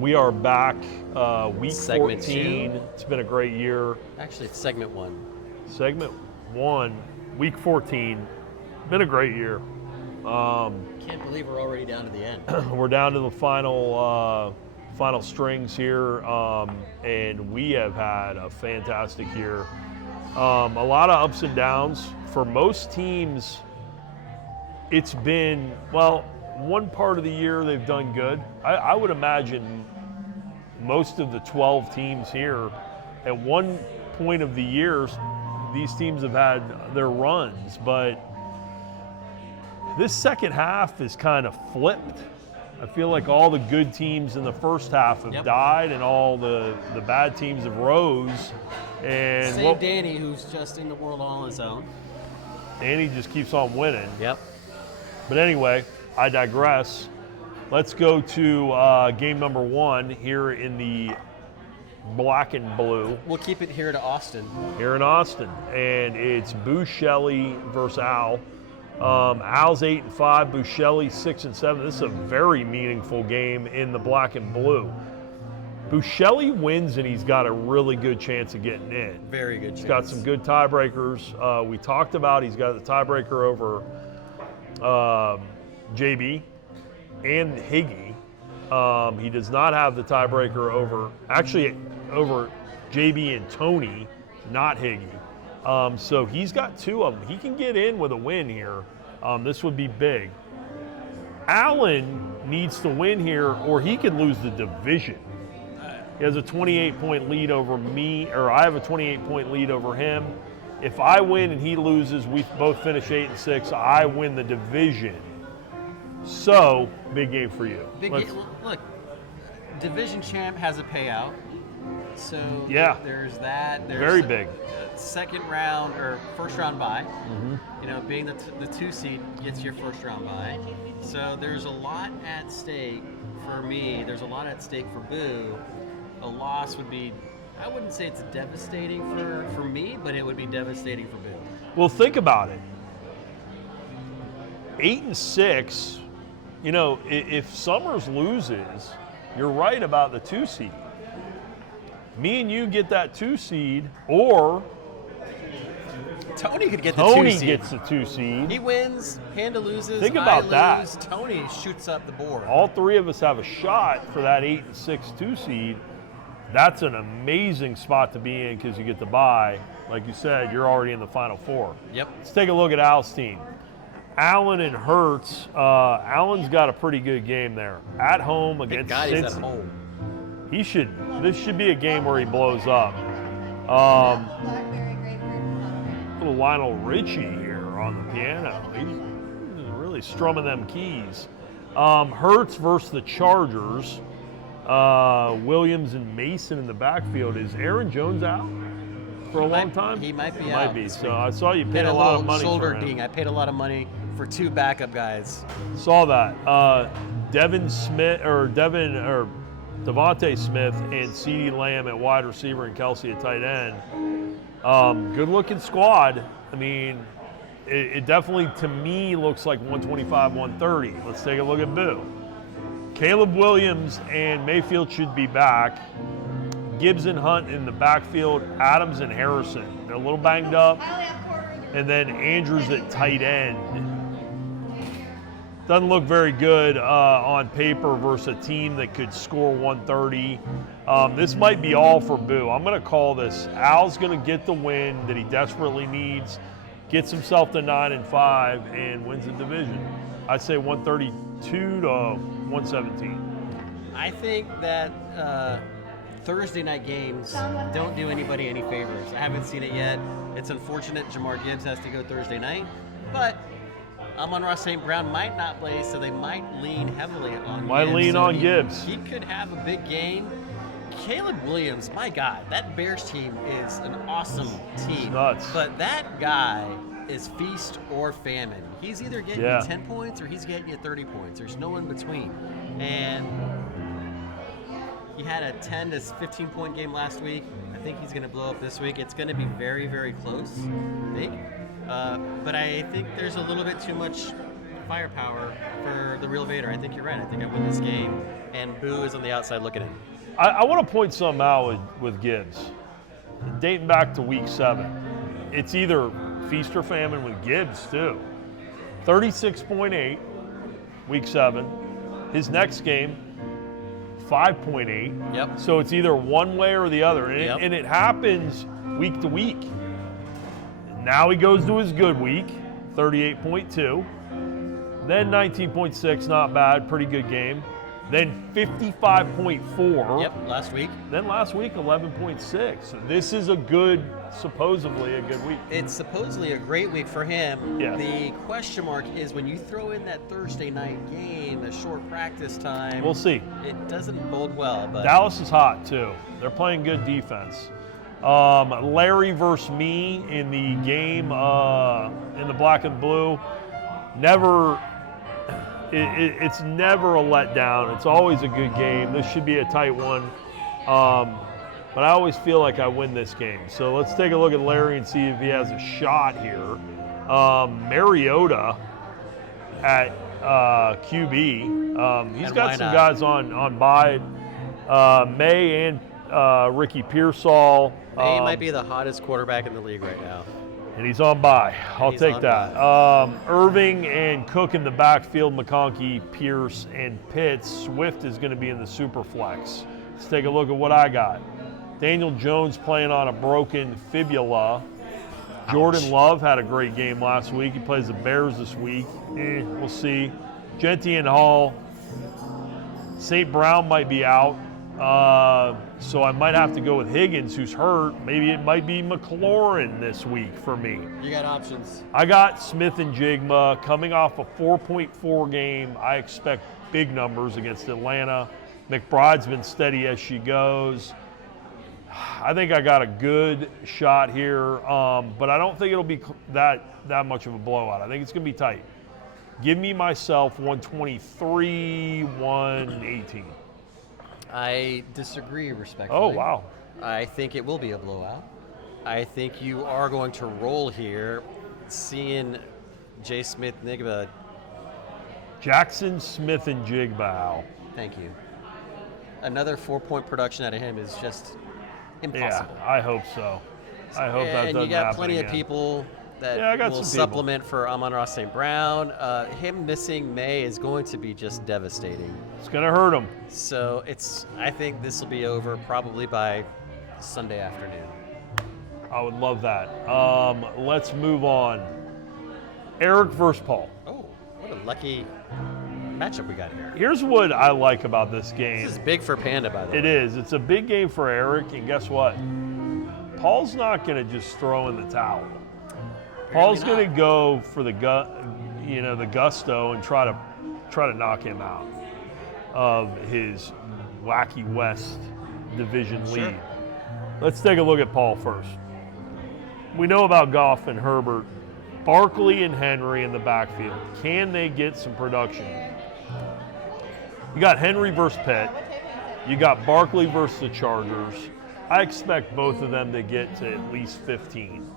We are back, week Segment 14. 2. It's been a great year. Actually, it's segment 1. Segment 1, week 14. Been a great year. Can't believe we're already down to the end. We're down to the final strings here, and we have had a fantastic year. A lot of ups and downs. For most teams, it's been, well, one part of the year they've done good. I would imagine most of the 12 teams here, at one point of the year, these teams have had their runs, but this second half is kind of flipped. I feel like all the good teams in the first half have died, and all the bad teams have rose. And Same Danny, who's just in the world all on his own. Danny just keeps on winning. Yep. But anyway, I digress. Let's go to game number 1 here in the black and blue. We'll keep it here to Austin. Here in Austin. And it's Boo Shelley versus Al. Al's 8-5, Boo Shelley 6-7. This is a very meaningful game in the black and blue. Boo Shelley wins, and he's got a really good chance of getting in. Very good chance. He's got some good tiebreakers. We talked about he's got the tiebreaker over JB and Higgy. He does not have the tiebreaker over JB and Tony, not Higgy. So he's got 2 of them. He can get in with a win here. This would be big. Allen needs to win here, or he could lose the division. He has a 28-point lead over me, or I have a 28-point lead over him. If I win and he loses, we both finish 8-6. I win the division. So, big game for you. Look, division champ has a payout. So there's that. There's very big. Second round or first round bye. You know, being the 2 seed gets your first round bye. So there's a lot at stake for me. There's a lot at stake for Boo. A loss would be, I wouldn't say it's devastating for me, but it would be devastating for Boo. Well, think about it. 8-6. You know, if Summers loses, you're right about the 2 seed. Me and you get that 2 seed, or Tony could get the 2 seed. Tony gets the 2 seed. He wins, Panda loses, Think about I lose, that. Tony shoots up the board. All 3 of us have a shot for that 8-6 2 seed. That's an amazing spot to be in because you get the bye. Like you said, you're already in the Final 4. Yep. Let's take a look at Al's team. Allen and Hurts. Allen's got a pretty good game there. At home against Thank God he's Cincy. at home. This should be a game where he blows up. Little Lionel Richie here on the piano. He's really strumming them keys. Hurts versus the Chargers. Williams and Mason in the backfield. Is Aaron Jones out for a long time? He might be He out. might be. this So week. I saw you paid Paid a lot of little money shoulder for him. ding. I paid a lot of money for 2 backup guys. Saw that. Devontae Smith and CeeDee Lamb at wide receiver and Kelsey at tight end. Good looking squad. I mean, it definitely to me looks like 125, 130. Let's take a look at Boo. Caleb Williams and Mayfield should be back. Gibbs and Hunt in the backfield. Adams and Harrison. They're a little banged up. And then Andrews at tight end. Doesn't look very good on paper versus a team that could score 130. This might be all for Boo. I'm going to call this. Al's going to get the win that he desperately needs, gets himself to 9-5, and wins the division. I'd say 132 to 117. I think that Thursday night games don't do anybody any favors. I haven't seen it yet. It's unfortunate Jamar Gibbs has to go Thursday night, but Amon-Ra St. Brown might not play, so they might lean heavily on Gibbs. He could have a big game. Caleb Williams, my God, that Bears team is an awesome team. Nuts. But that guy is feast or famine. He's either getting you 10 points or he's getting you 30 points. There's no in between. And he had a 10 to 15 point game last week. I think he's going to blow up this week. It's going to be very, very close, I think. But I think there's a little bit too much firepower for the real Vader. I think you're right. I think I win this game, and Boo is on the outside looking in. I want to point something out with Gibbs. Dating back to week 7, it's either feast or famine with Gibbs too. 36.8, week 7. His next game, 5.8. Yep. So it's either one way or the other, and, Yep. and it happens week to week. Now he goes to his good week, 38.2. Then 19.6, not bad, pretty good game. Then 55.4. Yep, last week. Then last week, 11.6. So this is supposedly a good week. It's supposedly a great week for him. Yeah. The question mark is when you throw in that Thursday night game, a short practice time. We'll see. It doesn't bode well, but Dallas is hot too. They're playing good defense. Larry versus me in the game in the black and blue. It's never a letdown. It's always a good game. This should be a tight one. But I always feel like I win this game. So let's take a look at Larry and see if he has a shot here. Mariota at QB. He's And got why some not? guys on bye. May and Ricky Pearsall. May might be the hottest quarterback in the league right now. And he's on bye. I'll He's take on that. Irving and Cook in the backfield, McConkey, Pierce, and Pitts. Swift is going to be in the super flex. Let's take a look at what I got. Daniel Jones playing on a broken fibula. Jordan Love had a great game last week. He plays the Bears this week. We'll see. Genty and Hall. St. Brown might be out. So I might have to go with Higgins, who's hurt. Maybe it might be McLaurin this week for me. You got options. I got Smith and Jigma coming off a 4.4 game. I expect big numbers against Atlanta. McBride's been steady as she goes. I think I got a good shot here, but I don't think it'll be that much of a blowout. I think it's going to be tight. Give me myself 123, 118. I disagree respectfully. Oh, wow. I think it will be a blowout. I think you are going to roll here, seeing J. Smith-Njigba. Jackson Smith and Jigba. Thank you. Another 4-point production out of him is just impossible. Yeah, I hope so. I hope that doesn't And you got happen plenty again. of people that Yeah, I got will some people. supplement for Amon-Ra St. Brown. Him missing May is going to be just devastating. It's going to hurt him. So I think this will be over probably by Sunday afternoon. I would love that. Let's move on. Eric versus Paul. Oh, what a lucky matchup we got here. Here's what I like about this game. This is big for Panda, by the way. It is. It's a big game for Eric, and guess what? Paul's not going to just throw in the towel. Paul's not. going to go for the gusto and try to knock him out of his Wacky West division Sure. lead. Let's take a look at Paul first. We know about Goff and Herbert. Barkley and Henry in the backfield. Can they get some production? You got Henry versus Pitt. You got Barkley versus the Chargers. I expect both of them to get to at least 15.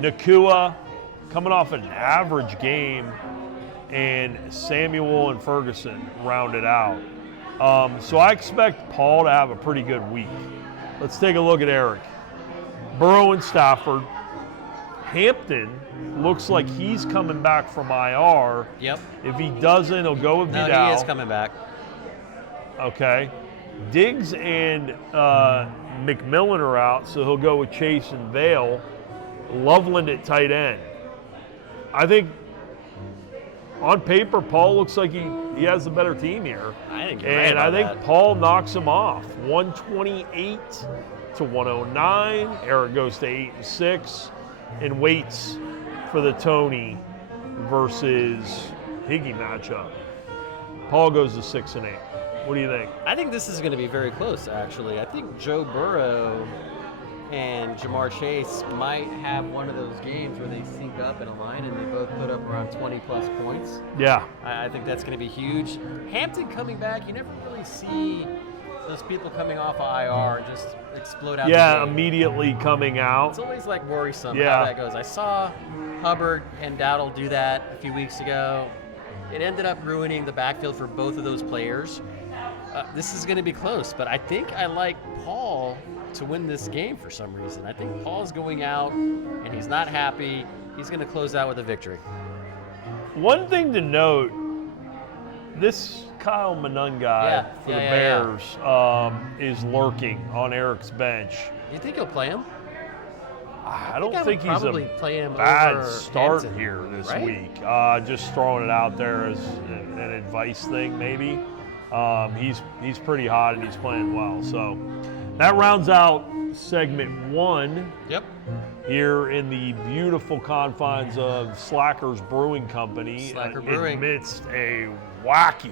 Nakua coming off an average game, and Samuel and Ferguson rounded out. So I expect Paul to have a pretty good week. Let's take a look at Eric. Burrow and Stafford. Hampton looks like he's coming back from IR. Yep. If he doesn't, he'll go with No, Vidal. he is coming back. Okay. Diggs and McMillan are out, so he'll go with Chase and Vale. Loveland at tight end. I think on paper, Paul looks like he has the better team here. I think you're right And I about think that. Paul knocks him off. 128 to 109. Eric goes to 8-6 and waits for the Tony versus Higgy matchup. Paul goes to 6-8. What do you think? I think this is going to be very close, actually. I think Joe Burrow and Jamar Chase might have one of those games where they sync up in a line and they both put up around 20-plus points. Yeah. I think that's going to be huge. Hampton coming back, you never really see those people coming off of IR just explode out. Yeah, the game. immediately coming out. It's always like worrisome Yeah. how that goes. I saw Hubbard and Dowdle do that a few weeks ago. It ended up ruining the backfield for both of those players. This is going to be close, but I think I like Paul to win this game for some reason. I think Paul's going out, and he's not happy. He's going to close out with a victory. One thing to note, this Kyle Manun guy for the Bears is lurking on Eric's bench. You think he'll play him? I don't think he's probably a play him bad over start Hansen, here this right? week. Just throwing it out there as an advice thing, maybe. He's pretty hot and he's playing well. So that rounds out segment 1. Yep. Here in the beautiful confines of Slackers Brewing Company, Slacker Brewing. amidst a wacky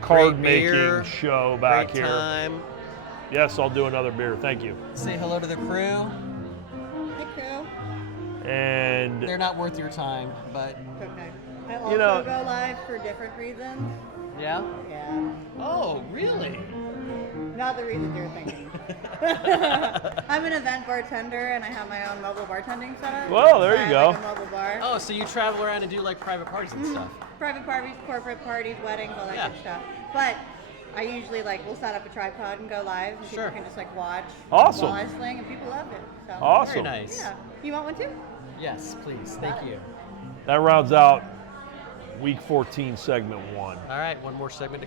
card-making beer, show back Great here. time. Yes, I'll do another beer. Thank you. Say hello to the crew. Hey, crew. And They're not worth your time, but Okay. I also You know- go live for different reasons. yeah. Yeah. Oh, really? Not the reasons you're thinking. I'm an event bartender and I have my own mobile bartending setup. Well, there So you I have, go. like, a mobile bar. Oh, so you travel around and do like private parties and stuff? Private parties, corporate parties, weddings, all that Yeah. good stuff. But I usually we'll set up a tripod and go live and Sure. people can just watch Awesome. while I sling and people love it. So Awesome. Very nice. Yeah. You want one too? Yes, please. Thank you. that rounds out Week 14, Segment 1. All right, one more segment to go.